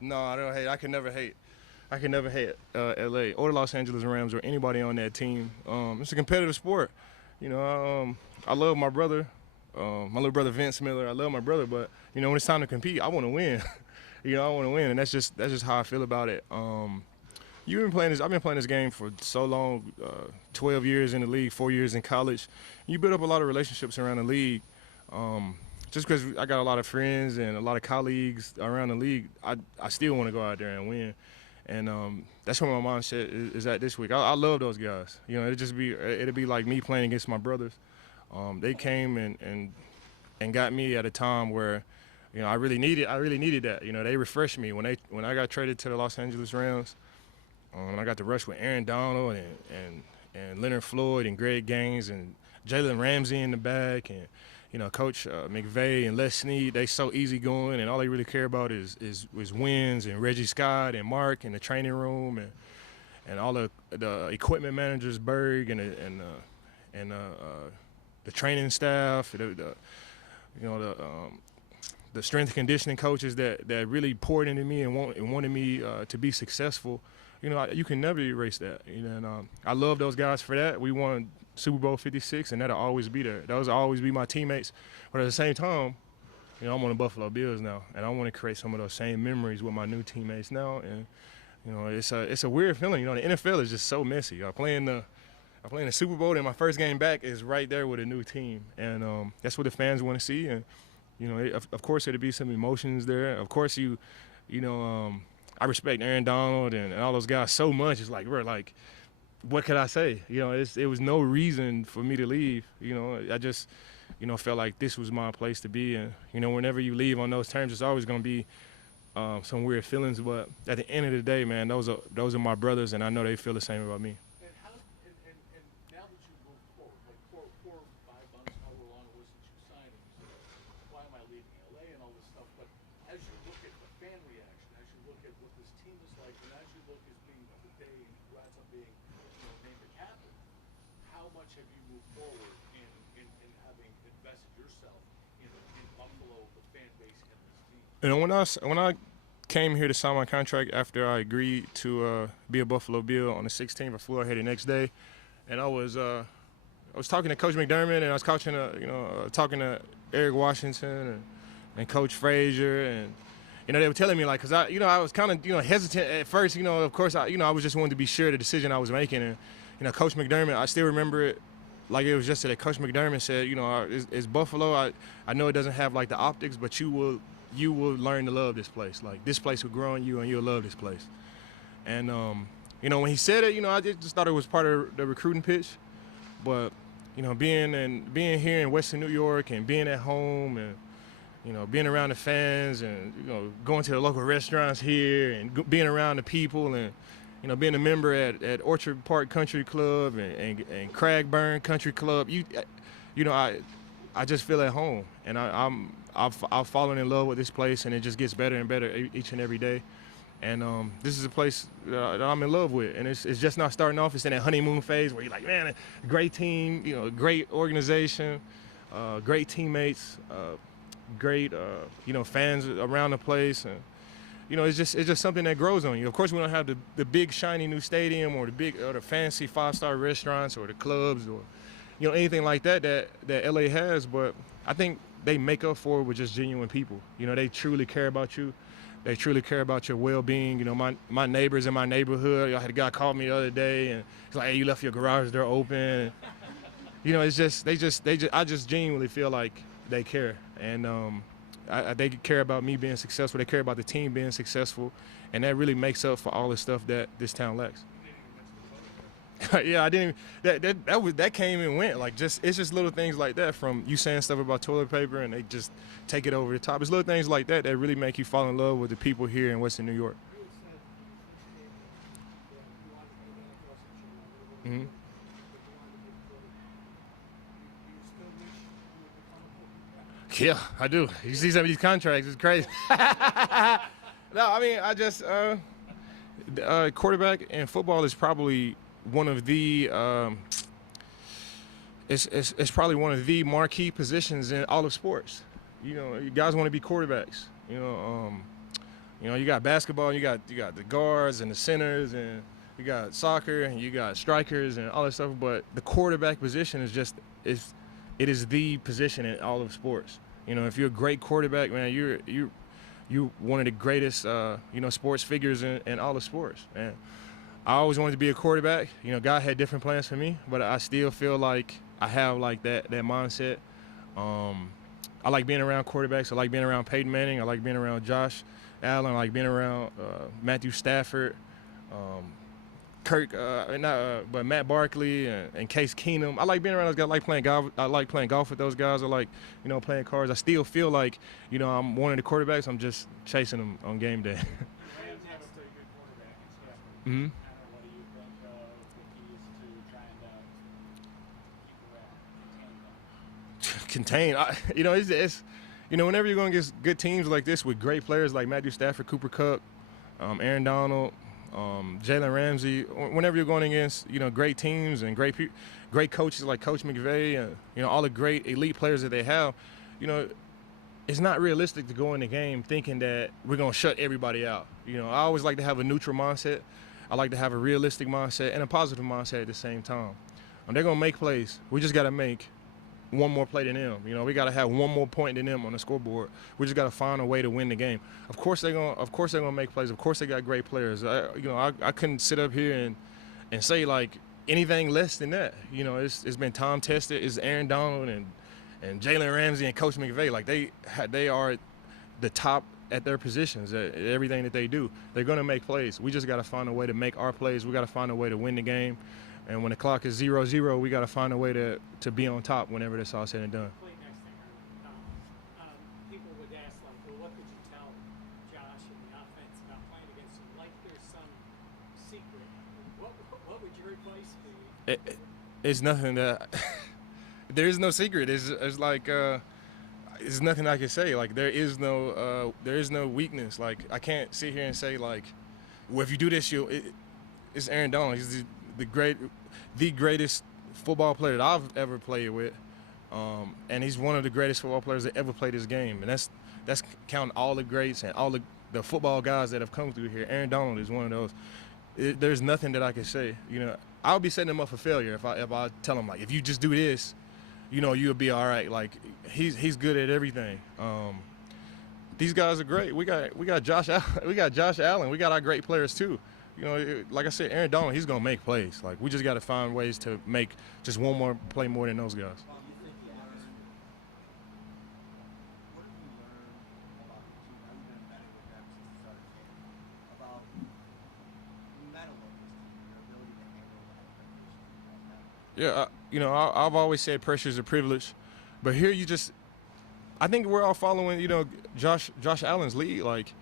No, I don't hate. I can never hate. I can never hate LA or the Los Angeles Rams or anybody on that team. It's a competitive sport. I love my brother, my little brother Vince Miller. I love my brother, but when it's time to compete, I want to win. I want to win, and that's just how I feel about it. You've been playing this. I've been playing this game for so long, 12 years in the league, 4 years in college. You build up a lot of relationships around the league. Just because I got a lot of friends and a lot of colleagues around the league, I still want to go out there and win. And that's where my mindset is at this week. I love those guys. It'd be like me playing against my brothers. They came and got me at a time where, I really needed that. They refreshed me when I got traded to the Los Angeles Rams. I got to rush with Aaron Donald and Leonard Floyd and Greg Gaines and Jalen Ramsey in the back, and Coach McVay and Les Snead. They so easygoing, and all they really care about is wins, and Reggie Scott and Mark in the training room, and all the equipment managers, Berg and the training staff, the strength and conditioning coaches that really poured into me and wanted me to be successful. You can never erase that. And I love those guys for that. We won Super Bowl 56, and that'll always be there. Those will always be my teammates. But at the same time, I'm on the Buffalo Bills now, and I want to create some of those same memories with my new teammates now. And it's a weird feeling. The NFL is just so messy. I'm playing the Super Bowl, and my first game back is right there with a new team, and that's what the fans want to see. And of course, there'll be some emotions there. Of course, I respect Aaron Donald and all those guys so much. It's like, what could I say? It was no reason for me to leave. I just, felt like this was my place to be. And, whenever you leave on those terms, it's always going to be some weird feelings. But at the end of the day, man, those are my brothers, and I know they feel the same about me. And now that you moved forward, like 4 or 5 months, however long it was since you signed, and you said, why am I leaving LA and all this stuff? But as you look at the fan reaction, as you look at what this team is like, and as you look as being today, and congrats on being named the captain, how much have you moved forward in having invested yourself in Buffalo, the fan base, and this team? When I came here to sign my contract after I agreed to be a Buffalo Bill on the 16th, I flew out here the next day, and I was talking to Coach McDermott, and I was talking to Eric Washington and Coach Frazier, and they were telling me, like, because I was kind of hesitant at first. Of course, I was just wanting to be sure of the decision I was making, and Coach McDermott, I still remember it like it was yesterday. Coach McDermott said, it's Buffalo. I know it doesn't have like the optics, but you will learn to love this place. Like, this place will grow on you, and you'll love this place. And when he said it, I just thought it was part of the recruiting pitch. But being here in Western New York and being at home and being around the fans and going to the local restaurants here and being around the people and being a member at Orchard Park Country Club and Cragburn Country Club, I just feel at home, and I've fallen in love with this place, and it just gets better and better each and every day. And this is a place that I'm in love with, and it's just not starting off. It's in that honeymoon phase where you're like, man, great team, great organization, great teammates, great fans around the place, and it's just something that grows on you. Of course, we don't have the big shiny new stadium or the fancy 5-star restaurants or the clubs or anything like that LA has, but I think they make up for it with just genuine people. They truly care about you. They truly care about your well-being. My neighbors in my neighborhood, I had a guy call me the other day, and he's like, hey, you left your garage door open. It's just, I just genuinely feel like they care. And they care about me being successful. They care about the team being successful. And that really makes up for all the stuff that this town lacks. Yeah, I didn't. That came and went. Like, it's just little things like that, from you saying stuff about toilet paper and they just take it over the top. It's little things like that that really make you fall in love with the people here in Western New York. Mm-hmm. Yeah, I do. You see some of these contracts, it's crazy. No, I mean, I just quarterback in football is probably one of the it's probably one of the marquee positions in all of sports. You guys want to be quarterbacks. You know, you got basketball, you got the guards and the centers, and you got soccer, and you got strikers and all that stuff. But the quarterback position it is the position in all of sports. You know, if you're a great quarterback, man, you're one of the greatest sports figures in all of sports. And I always wanted to be a quarterback. You know, God had different plans for me, but I still feel like I have like that mindset. I like being around quarterbacks. I like being around Peyton Manning. I like being around Josh Allen. I like being around Matthew Stafford, but Matt Barkley and Case Keenum. I like being around those guys. I like playing golf. I like playing golf with those guys. I like, playing cards. I still feel like, I'm one of the quarterbacks. I'm just chasing them on game day. Rams have a pretty good quarterback in Stafford. Mm-hmm. What do you think the key is to try and keep Contain. It's whenever you're going against good teams like this with great players like Matthew Stafford, Cooper Kupp, Aaron Donald, Jalen Ramsey, whenever you're going against, great teams and great coaches like Coach McVay and, all the great elite players that they have, it's not realistic to go in the game thinking that we're going to shut everybody out. I always like to have a neutral mindset. I like to have a realistic mindset and a positive mindset at the same time. They're going to make plays. We just got to make one more play than them. We got to have one more point than them on the scoreboard. We just got to find a way to win the game. Of course they're gonna make plays. Of course they got great players. I couldn't sit up here and say like anything less than that. It's been time tested. It's Aaron Donald and Jalen Ramsey and Coach McVay. Like they are the top at their positions at everything that they do. They're gonna make plays. We just got to find a way to make our plays. We got to find a way to win the game. And when the clock is 0-0, we got to find a way to be on top whenever that's all said and done. People would ask, like, well, what could you tell Josh and the offense about playing against him? Like there's some secret. What would your advice be? It's nothing that – there is no secret. It's like it's nothing I can say. Like there is no weakness. Like I can't sit here and say, like, well, if you do this, it's Aaron Donald. He's the greatest football player that I've ever played with, and he's one of the greatest football players that ever played this game. And that's counting all the greats and all the football guys that have come through here. Aaron Donald is one of those. There's nothing that I can say. I'll be setting him up for failure if I tell him, like, if you just do this, you'll be all right. Like he's good at everything. These guys are great. We got Josh Allen. We got our great players too. Like I said, Aaron Donald, he's going to make plays. Like, we just got to find ways to make just one more play more than those guys. Yeah, I've always said pressure is a privilege. But here I think we're all following, Josh Allen's lead. Like,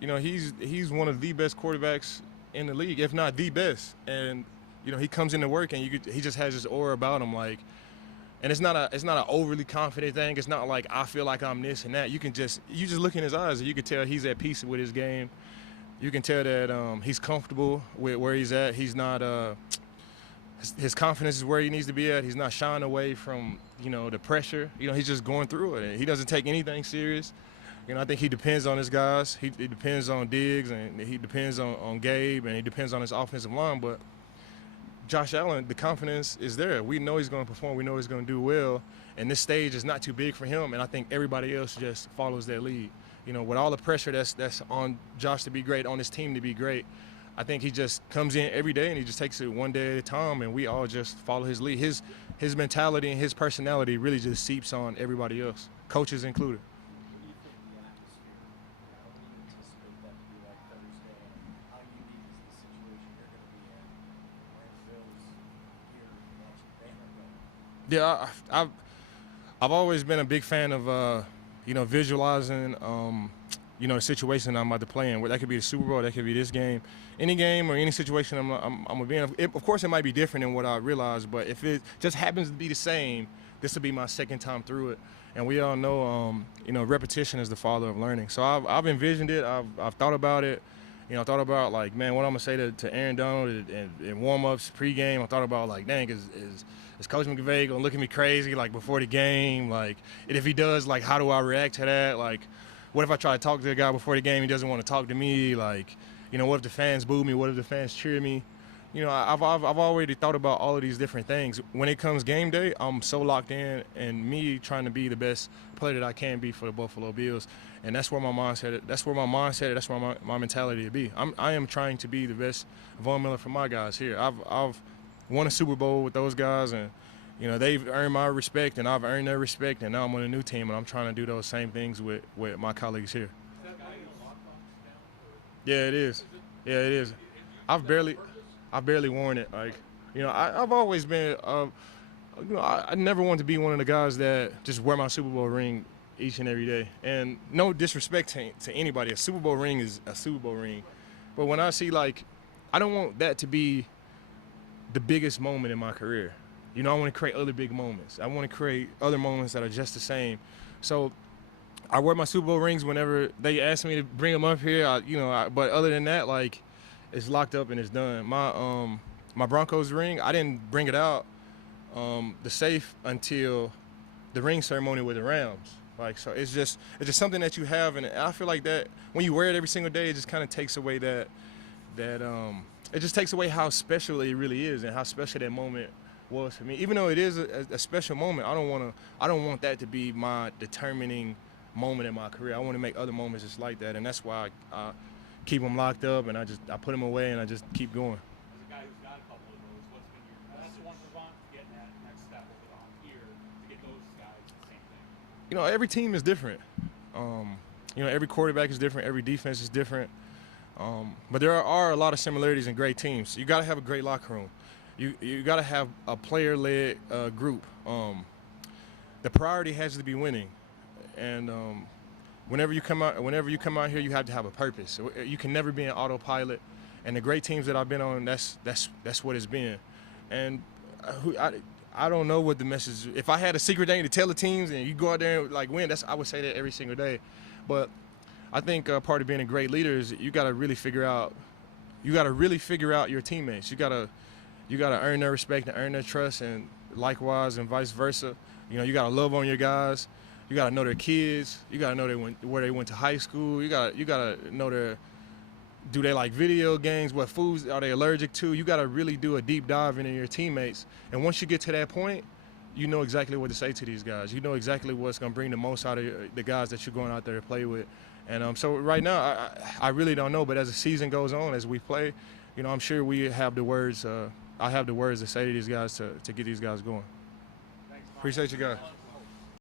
he's one of the best quarterbacks in the league, if not the best. And he comes into work and he just has this aura about him, like, and it's not an overly confident thing. It's not like I feel like I'm this and that. You just look in his eyes and you can tell he's at peace with his game. You can tell that he's comfortable with where he's at. He's not his confidence is where he needs to be at. He's not shying away from the pressure. He's just going through it, and he doesn't take anything serious. I think he depends on his guys. He depends on Diggs, and he depends on Gabe, and he depends on his offensive line. But Josh Allen, the confidence is there. We know he's going to perform. We know he's going to do well. And this stage is not too big for him, and I think everybody else just follows that lead. With all the pressure that's on Josh to be great, on his team to be great, I think he just comes in every day and he just takes it one day at a time, and we all just follow his lead. His mentality and his personality really just seeps on everybody else, coaches included. Yeah, I've always been a big fan of visualizing the situation I'm about to play in. That could be the Super Bowl, that could be this game, any game or any situation I'm gonna be in. Of course, it might be different than what I realized, but if it just happens to be the same, this will be my second time through it. And we all know, repetition is the father of learning. So I've envisioned it. I've thought about it. I thought about, like, man, what I'm gonna say to Aaron Donald in warm-ups, pregame. I thought about, like, dang, is Coach McVay gonna look at me crazy, like, before the game? Like, and if he does, like, how do I react to that? Like, what if I try to talk to the guy before the game, he doesn't want to talk to me? Like, you know, what if the fans boo me? What if the fans cheer me? You know, I've already thought about all of these different things. When it comes game day, I'm so locked in, and me trying to be the best player that I can be for the Buffalo Bills, and that's where my mindset. That's where my mentality to be. I am trying to be the best Von Miller for my guys here. I've won a Super Bowl with those guys, and you know they've earned my respect, and I've earned their respect, and now I'm on a new team, and I'm trying to do those same things with my colleagues here. Yeah, it is. Yeah, it is. I've barely worn it. Like, you know, I've always been, you know, I never wanted to be one of the guys that just wear my Super Bowl ring each and every day. And no disrespect to anybody, a Super Bowl ring is a Super Bowl ring. But when I see, like, I don't want that to be the biggest moment in my career. You know, I want to create other big moments. I want to create other moments that are just the same. So I wear my Super Bowl rings whenever they ask me to bring them up here. But other than that, like, it's locked up and it's done. My Broncos ring, I didn't bring it out the safe until the ring ceremony with the Rams. Like, so it's just something that you have, and I feel like that when you wear it every single day, it just kind of takes away that it just takes away how special it really is and how special that moment was for me. Even though it is a special moment, I don't want that to be my determining moment in my career. I want to make other moments just like that, and that's why I keep them locked up, and I put them away, and I just keep going. As a guy who's got a couple of those, what's been your best one for Von to get that next step over the hump here to get those guys the same thing? You know, every team is different. You know, every quarterback is different. Every defense is different. But there are a lot of similarities in great teams. You got to have a great locker room. You got to have a player-led group. The priority has to be winning, and whenever you come out here, you have to have a purpose. You can never be an autopilot. And the great teams that I've been on, that's what it's been. And I don't know what the message. If I had a secret thing to tell the teams, and you go out there and like win, I would say that every single day. But I think part of being a great leader is you got to really figure out your teammates. You gotta earn their respect and earn their trust, and likewise and vice versa. You know, you gotta love on your guys. You gotta know their kids. You gotta know where they went to high school. You gotta know do they like video games? What foods are they allergic to? You gotta really do a deep dive into your teammates. And once you get to that point, you know exactly what to say to these guys. You know exactly what's gonna bring the most out of the guys that you're going out there to play with. And so right now, I really don't know. But as the season goes on, as we play, you know, I'm sure we have the words. I have the words to say to these guys to get these guys going. Thanks, Von. Appreciate you guys.